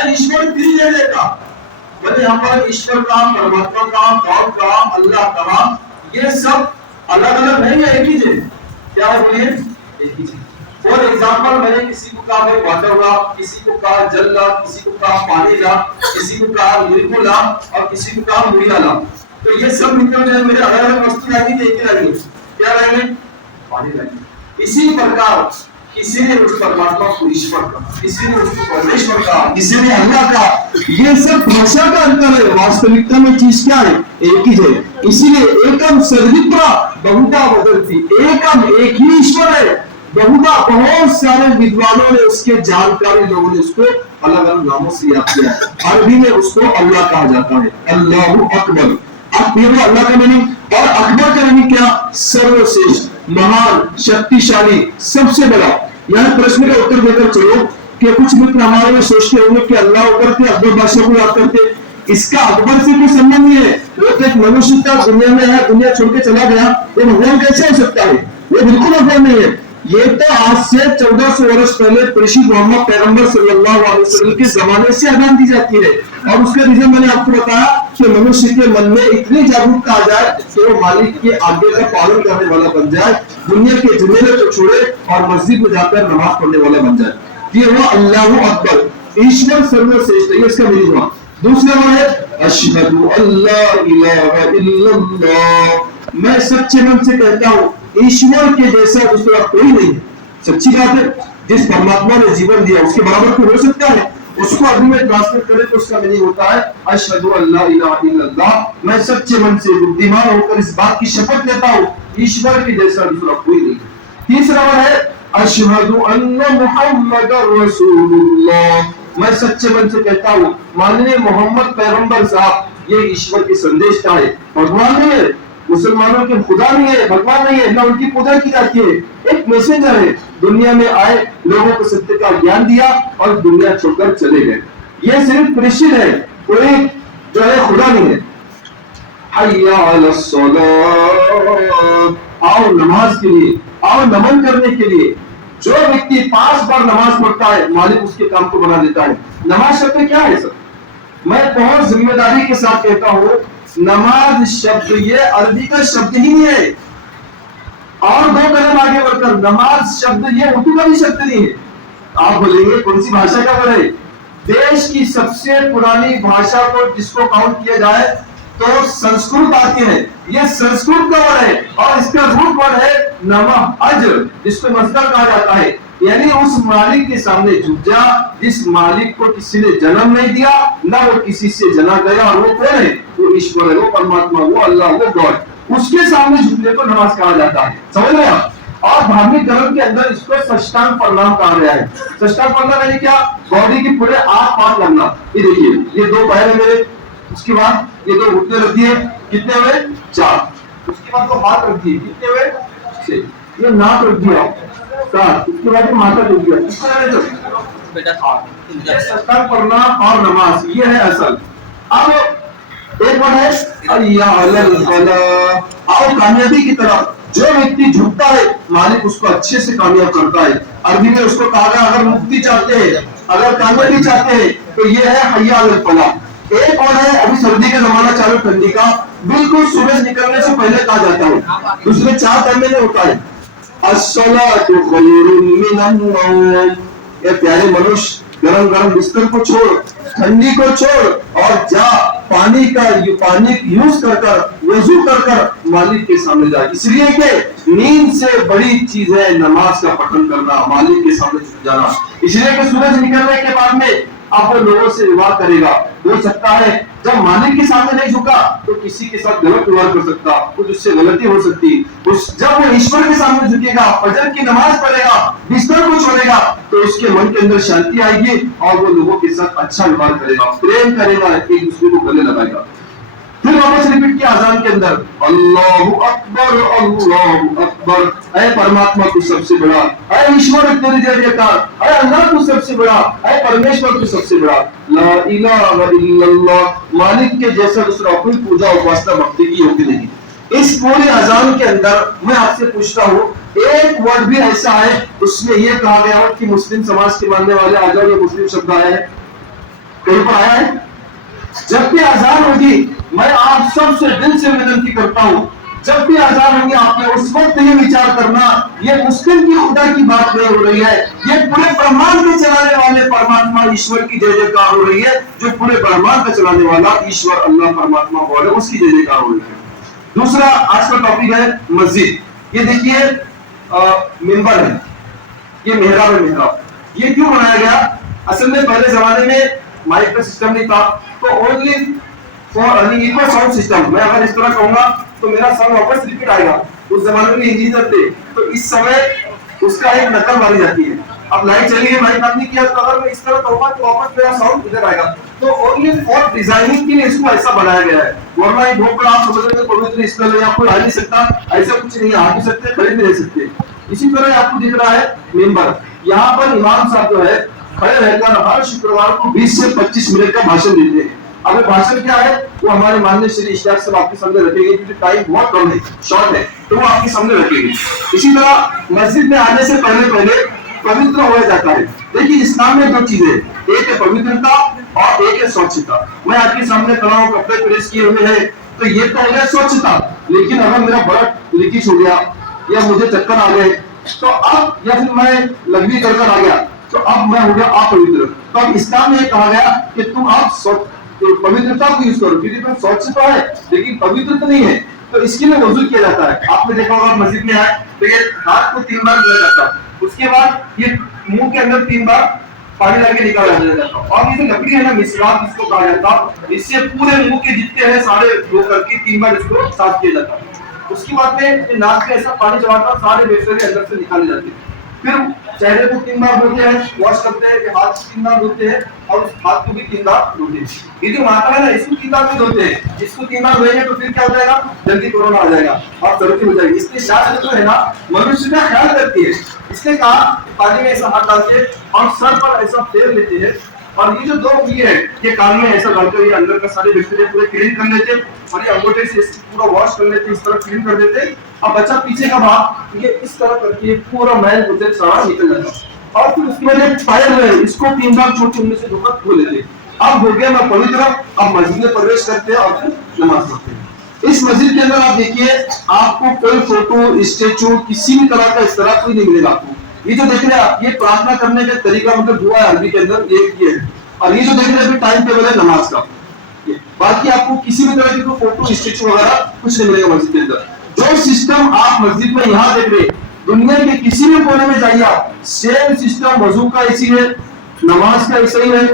है ईश्वर त्रिदेव का, मतलब यहाँ पर ईश्वर का, परमात्मा का, गॉड का, अल्लाह का, ये सब अलग अलग नहीं है, एक ही चीज। क्या है ये? एक ही चीज। फॉर एग्जाम्पल मैंने किसी को कहा भाई वाटर ला, किसी को कहा जल ला, किसी को कहा पानी ला, किसी को कहा नींबू ला और किसी को कहा मुड़िया ला, तो ये सब निकल जाए मेरे अलग अलग वस्तु लगेगी, एक ही लगेगी। क्या लगेंगे? पानी लगेगी। इसी प्रकार किसी ने उस परमात्मा को ईश्वर का, किसी ने उसको परमेश्वर का, किसी ने अल्लाह का, ये सब भाषा का अंतर है, वास्तविकता में चीज क्या है? एक ही है। इसीलिए एकम सर्वत्र बहुधा बदलती, एकम एक ही ईश्वर है, बहुधा बहुत सारे विद्वानों ने उसके जानकारी, लोगों ने उसको अलग अलग नामों से याद किया है। अरबी में उसको अल्लाह कहा जाता है, अल्लाहु अकबर, अल्लाह का मीनिंग, और अकबर का मीनिंग क्या? सर्वश्रेष्ठ, महान, शक्तिशाली, सबसे बड़ा। यहाँ प्रश्न का उत्तर देकर चलो कि कुछ मित्र हमारे में सोचते होंगे कि अल्लाह ऊपर थे, अकबर बादशाह को याद करते, इसका अकबर से कोई संबंध नहीं है। वो तो एक मनुष्य था, दुनिया में है, दुनिया छोड़ के चला गया, ये भगवान कैसे हो सकता है? ये बिल्कुल भगवान नहीं है। ये तो आज से 1400 वर्ष पहले प्रेषित मोहम्मद पैगंबर सल्लल्लाहु अलैहि वसल्लम के जमाने से अजान दी जाती है। और उसका रीजन मैंने आपको बताया कि मनुष्य के मन में इतनी जागरूकता आ जाए कि वो मालिक की आज्ञा का पालन करने वाला बन जाए, दुनिया के झमेले को छोड़े और मस्जिद में जाकर नमाज पढ़ने वाला बन जाए। ये हुआ अल्लाहु अकबर, ईश्वर सर्वश्रेष्ठ, ये इसका मीनिंग हुआ। दूसरा वर्ड है अशहदु अल्ला इलाहा इल्लल्लाह, मैं सच्चे मन से कहता हूँ ईश्वर के जैसा दूसरा कोई नहीं है। सच्ची बात है, जिस परमात्मा ने जीवन दिया उसके बराबर तो हो सकता है। उसको अभी में ट्रांसलेट करें तो उसका मीनिंग होता है अशहदु अल्ला इलाहा इल्लल्लाह, मैं सच्चे मन से बुद्धिमान होकर इस बात की शपथ लेता हूँ ईश्वर के जैसा दूसरा कोई नहीं। तीसरा वर्ड है अशहदु अन्ना मुहम्मदर रसूलुल्लाह, मैं सच्चे मन से कहता हूँ माननीय मोहम्मद पैगंबर साहब ये ईश्वर के संदेशता है, भगवान नहीं है, मुसलमानों के खुदा नहीं है, भगवान नहीं है, ना उनकी पूजा की जाती है, एक मैसेंजर है, दुनिया में आए, लोगों को सत्य का ज्ञान दिया और दुनिया छोड़कर चले गए। ये सिर्फ प्रेषित है, कोई जो है खुदा नहीं है। हय्या अलस सलात, आओ नमाज के लिए, आओ नमन करने के लिए। जो व्यक्ति 5 बार नमाज पढ़ता है मालिक उसके काम को बना देता है। नमाज शब्द क्या है सर? मैं बहुत जिम्मेदारी के साथ कहता हूँ नमाज शब्द ये अरबी का शब्द ही नहीं है। और 2 कदम आगे बढ़कर नमाज शब्द ये उर्दू का भी शब्द नहीं है। आप बोलेंगे कौन सी भाषा का वर्ड है? देश की सबसे पुरानी भाषा को जिसको काउंट किया जाए तो संस्कृत आती है, ये संस्कृत का वर्ड है और इसका रूट वर्ड है नमः अज, जिसको मस्दर कहा जाता है। यानी उस मालिक के सामने झुक जा जिस मालिक को किसी ने जन्म नहीं दिया, ना वो किसी से जना गया, और वो कौन है? वो ईश्वर है, वो परमात्मा, वो अल्लाह, वो गॉड। उसके सामने झुकने को नमाज कहा जाता है, समझ रहे आप? और धार्मिक धर्म के अंदर इसको साष्टांग प्रणाम कहा गया है। साष्टांग प्रणाम यानी क्या? बॉडी के पूरे 8 पार्ट लगना। ये देखिए, ये 2 पैर है मेरे, उसके बाद ये 2 घुटने रख दिए, कितने हुए? 4। उसके बाद 2 हाथ रख दिए, कितने हुए? 6। ये नाक रख दिया, 7। उसके बाद माथा रख दिया, बेटा 8। साष्टांग प्रणाम और नमाज, ये है असल। अब एक वर्ड है अय्या अलल फलाह, आओ कामयाबी की तरफ। जो व्यक्ति झुकता है मालिक उसको अच्छे से कामयाब करता है। अरबी में उसको कहा गया अगर मुक्ति चाहते हैं, अगर कामयाबी चाहते हैं तो ये है हय्या अलल फलाह। एक और है, अभी सर्दी का जमाना चालू, ठंडी का, बिल्कुल सूरज निकलने से पहले कहा जाता है, दूसरे 4 टाइम में होता है अस्सलातु खैरुम मिनन नौम। ये प्यारे मनुष्य, गरम गरम बिस्तर को छोड़, ठंडी को छोड़ और जा पानी यूज कर वजू कर मालिक के सामने जा। इसलिए कि नींद से बड़ी चीज है नमाज का पठन करना, मालिक के सामने झुक जाना। इसलिए कि सूरज निकलने के बाद में अब वो लोगों से विवाह करेगा। हो सकता है जब मालिक के सामने नहीं झुका तो किसी के साथ गलत व्यवहार कर सकता, कुछ उससे गलती हो सकती। जब वो ईश्वर के सामने झुकेगा, फजर की नमाज पढ़ेगा, बिस्तर को छोड़ेगा, तो उसके मन के अंदर शांति आएगी और वो लोगों के साथ अच्छा व्यवहार करेगा, प्रेम करेगा, एक दूसरे को गले लगाएगा। फिर वापस रिपीट किया अजान के अंदर, अल्लाहु अकबर अल्लाहु अकबर। ऐ परमात्मा तू सबसे बड़ा, ऐ ईश्वर तेरी जय जयकार, ऐ अल्लाह तू सबसे बड़ा, ऐ परमेश्वर तू सबसे बड़ा, ला इलाहा इल्लल्लाह, मालिक के जैसा दूसरा कोई पूजा उपासना भक्ति की योग्य नहीं। इस पूरे अजान के अंदर मैं आपसे पूछता हूँ, एक वर्ड भी ऐसा है उसमें यह कहा गया हो कि मुस्लिम समाज के मानने वाले आ जाओ, ये मुस्लिम शब्द आया है? कहीं पर आया है? जब भी अजान होगी, मैं आप सबसे दिल से विनती करता हूं, जब भी अजान होगी आपने उस वक्त ये विचार करना, ये मुस्लिम की खुदा की बात नहीं हो रही है, ये पूरे ब्रह्मांड को चलाने वाले परमात्मा ईश्वर की जय जयकार हो रही है। जो पूरे ब्रह्मांड को चलाने वाला ईश्वर अल्लाह परमात्मा बोले, उसकी जय जयकार हो रही है। दूसरा आज का टॉपिक है मस्जिद। ये देखिए मिंबर है, ये मेहराब है। मेहराब ये क्यों बनाया गया? असल में पहले जमाने में माइक का सिस्टम नहीं था, तो only for equal sound system. मैं अगर इस तरह कहूंगा तो मेरा साउंड वापस रिपीट आएगा। उस जमाने में इंजीनियर थे, तो इस समय उसका एक नकल मारी जाती है। अब लाइट चली गई, माइक ऑन नहीं किया, तो अगर मैं इस तरह कहूंगा तो वापस मेरा साउंड इधर आएगा। तो ओनली फॉर डिजाइनिंग के लिए इसको ऐसा बनाया गया है, वरना ये बहुत बड़ा आप समझ रहे हैं पवित्र स्थल है, आपको आ नहीं सकता, ऐसा कुछ नहीं है। आ भी सकते, खड़े भी रह सकते। इसी तरह आपको दिख रहा है मेंबर। यहाँ पर इमाम साहब जो है खड़े रहकर हर शुक्रवार को 20 से 25 मिनट का भाषण देते हैं। अब भाषण क्या है वो हमारे माननीय श्री इश्तियाक साहब आपके सामने रखेंगे, क्योंकि टाइम बहुत कम है, शॉर्ट है, तो वो आपके सामने रखेंगे। इसी तरह मस्जिद में आने से पहले पवित्र हो जाता है। देखिए इस्लाम में दो चीजें, एक है पवित्रता और एक है स्वच्छता। मैं आपके सामने खड़ा हूँ, कपड़े प्रेस किए हुए हैं, तो ये तो हो गया स्वच्छता। लेकिन अगर मेरा ब्लड लीकेज हो गया या मुझे चक्कर आ गए तो अब, या फिर मैं लघवी कर आ गया तो अब मैं हो गया अपवित्र। तो अब इस्लाम में कहा गया कि तुम आप पवित्रता को यूज करो, क्योंकि तुम स्वच्छ तो है लेकिन पवित्र तो नहीं है। तो इसके लिए वजू किया जाता है। आपने देखा होगा मस्जिद में आए तो ये हाथ को 3 बार धोया जाता है, उसके बाद ये मुंह के अंदर 3 बार पानी डाल के निकाला जाता है। और ये जो लकड़ी है ना, मिसवाक इसको कहा जाता है, इससे पूरे मुंह के जितने हैं सारे धो करके 3 बार इसको साफ किया जाता है। उसके बाद में नाक पे ऐसा पानी चढ़ाकर सारे बैक्टीरिया अंदर से निकाले जाते हैं। फिर चेहरे को 3 बार धोते हैं, वॉश करते हैं, हाथ 3 बार धोते हैं और उस हाथ को भी 3 बार धोते हैं। ये जो माता है ना, इसको 3 बार भी धोते हैं। इसको 3 बार धोएंगे तो फिर क्या हो जाएगा, जल्दी कोरोना आ जाएगा और सर्दी हो जाएगी। इसलिए शास्त्र जो है ना मनुष्य का ख्याल करती है। इसलिए कहा पानी में ऐसा हाथ डालते हैं और सर पर ऐसा फेर लेते हैं, और ये जो 2 उंगली है ये कान में ऐसा डालकर ये अंदर का सारे बैक्टीरिया पूरे क्लीन कर लेते हैं, और ये अंगूठे से पूरा वॉश कर लेते हैं, इस तरह क्लीन कर देते हैं। अब बच्चा पीछे का भाग ये इस तरह करके पूरा मैल होते सारा निकल जाता है। और फिर उसके बाद एक पैर है, इसको 3 बार छोटी उंगली से धोकर धो लेते हैं। अब हो गया मैं पवित्र। अब मस्जिद में प्रवेश करते हैं और फिर नमाज पढ़ते हैं। इस मस्जिद के अंदर आप देखिए, आपको कोई फोटो, स्टेचू, किसी भी तरह का इस तरह कोई नहीं मिलेगा आपको। ये जो देख रहे हैं आप, ये प्रार्थना करने का तरीका मतलब दुआ है अरबी के अंदर, ये है। और ये जो देख रहे हैं टाइम टेबल है नमाज का। बाकी आपको किसी भी तरह की कोई फोटो, स्टेचू वगैरह कुछ नहीं मिलेगा मस्जिद के अंदर। जो सिस्टम आप मस्जिद में यहाँ देख रहे हैं, दुनिया के किसी भी कोने में जाइए आप, सेम सिस्टम वजू का ऐसी है, नमाज का ऐसा ही है,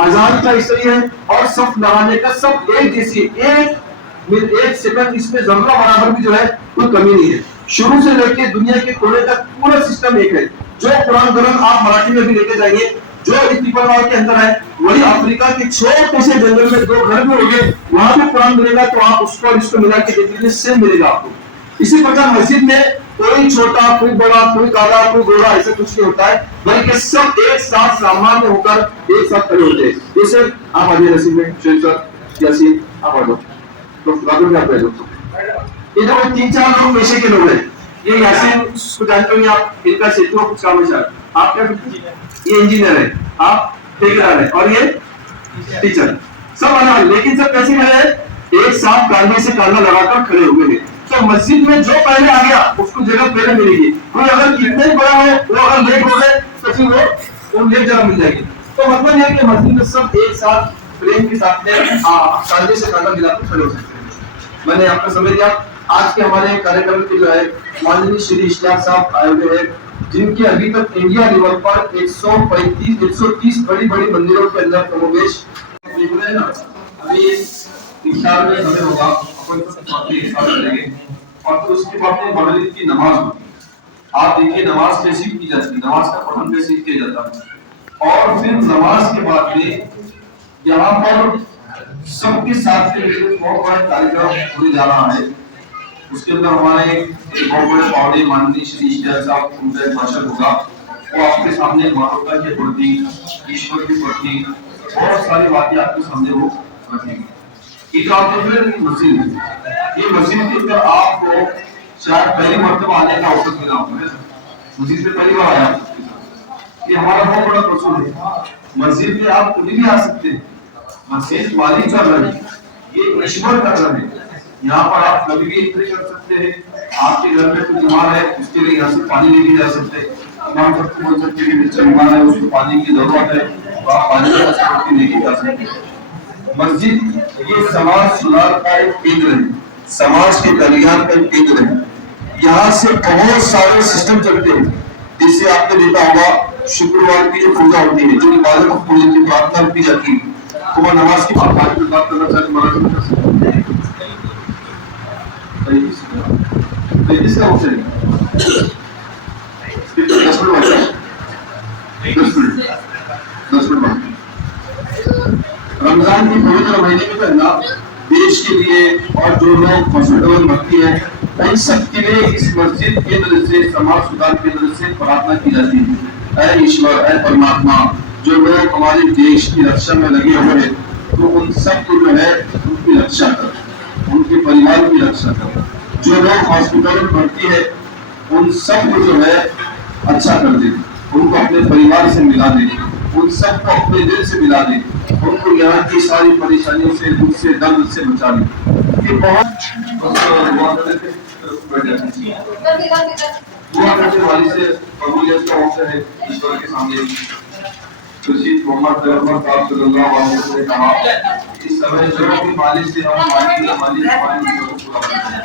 अजान का ऐसा ही है, और सब नहाने का सब एक जैसी, एक सेकंड इसमें जर्रा बराबर भी जो है कोई कमी नहीं है। शुरू से लेकर दुनिया के कोने तक पूरा सिस्टम एक है। जो कुरान ग्रंथ आप मराठी में भी लेके जाइए, जो इतिहास के अंदर है, वही अफ्रीका के छोटे से जंगल में 2 घर भी होंगे, वहां भी कुरान मिलेगा, तो आप उसको और इसको मिला के देखिए सेम मिलेगा आपको। इसी प्रकार मस्जिद में कोई छोटा, कोई बड़ा, कोई काला, कोई गोरा, ऐसा कुछ नहीं होता है, बल्कि सब एक साथ सामान्य होकर एक साथ खड़े होते हैं। जैसे आप आइए नसीब में शेख सर, यासीन आप आ जाओ, तो राघव में आप बैठ जाओ। ये जो 3-4 लोग पेशे के लोग हैं, ये यासीन को जानते होंगे आप, इनका क्षेत्र में कुछ काम है सर। आप क्या, ये इंजीनियर है, आप ठेकेदार है, और ये टीचर, सब अलग, लेकिन सब कैसे खड़े हैं, एक साथ कांधे से कांधा लगाकर खड़े हुए हैं। तो मस्जिद में जो पहले आ गया उसको जगह पहले मिलेगी। कोई अगर कितने ही बड़ा हो, वो अगर लेट हो गए तो फिर वो लेट जगह मिल जाएगी। तो मतलब यह कि मस्जिद में सब एक साथ प्रेम के साथ में कांधे से कांधा मिलाकर खड़े हो सकते हैं। मैंने आपको समझ दिया। आज के हमारे कार्यक्रम के जो है माननीय श्री इश्तियाक साहब आए हुए हैं, जिनकी अभी तक इंडिया लेवल पर 130 बड़ी बड़ी मंदिरों के अंदर प्रवेश अभी इंशाअल्लाह में हमें होगा, अपन करेंगे। और फिर उसके बाद में मगरिब की नमाज होगी। आप देखिए नमाज कैसी की जाती है, नमाज का पठन कैसे किया जाता है। और फिर नमाज के बाद में यहाँ पर सबके साथ में बहुत बड़ा कार्यक्रम होने जा रहा है। उसके अंदर हमारे बहुत बड़े पावड़े माननीय श्री इश्तियाक साहब उनका एक भाषण होगा। वो आपके सामने मानवता के प्रति, ईश्वर के प्रति बहुत सारी बातें आपके सामने वो रखेंगे। ये जो आप देख रहे हैं मस्जिद है, ये मस्जिद के अंदर आपको शायद पहली मर्तबा आने का अवसर मिला होगा। मस्जिद में पहली बार आया, ये हमारा बहुत बड़ा प्रसूल है। मस्जिद में आप कभी भी आ सकते हैं, मस्जिद मालिक कर रहे हैं, ये ईश्वर कर रहे हैं। यहाँ पर आप कभी भी एंट्री कर सकते हैं। आपके घर में कोई बीमार है, उसके लिए यहाँ से पानी लेके जा सकते हैं। इमाम सबको बोल सकते हैं कि बच्चा बीमार है, उसको पानी की जरूरत है, तो आप पानी का लेके जा सकते हैं। मस्जिद ये समाज सुधार का एक केंद्र है, समाज के कल्याण का एक केंद्र है। यहाँ से बहुत सारे सिस्टम चलते हैं। जिससे आपने देखा होगा शुक्रवार की जो पूजा होती है, जो इबादत पूजा की प्रार्थना की जाती है, तो वह नमाज की बात करना चाहिए। इसका हो जाएगा 10 मिनट रमजान की पवित्र महीने में तो है ना, देश के लिए और जो लोग हॉस्पिटल में भर्ती है, उन सबके लिए इस मस्जिद केंद्र से, समाज सुधार केंद्र से प्रार्थना की जाती है। ऐ ईश्वर, ऐ परमात्मा, जो लोग हमारे देश की रक्षा में लगे हुए हैं, तो उन सबको जो है उनकी रक्षा कर, उनके परिवार की रक्षा कर। जो लोग हॉस्पिटल में भर्ती है, उन सबको जो है अच्छा कर दे, उनको अपने परिवार से मिला दे, उन सबको अपने दिल से मिला दे, उनको यहाँ की सारी परेशानियों से, दुख से, दर्द से बचा दे। ये बहुत दुआ करने वाली से कबूलियत का अवसर है ईश्वर के सामने। मोहम्मद सल्लल्लाहु अलैहि वसल्लम ने कहा, इस समय जो भी मालिक से हम मालिक को पूरा करते हैं।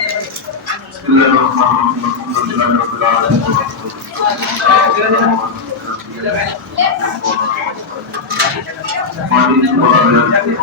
बिस्मिल्लाहिर्रहमानिर्रहीम।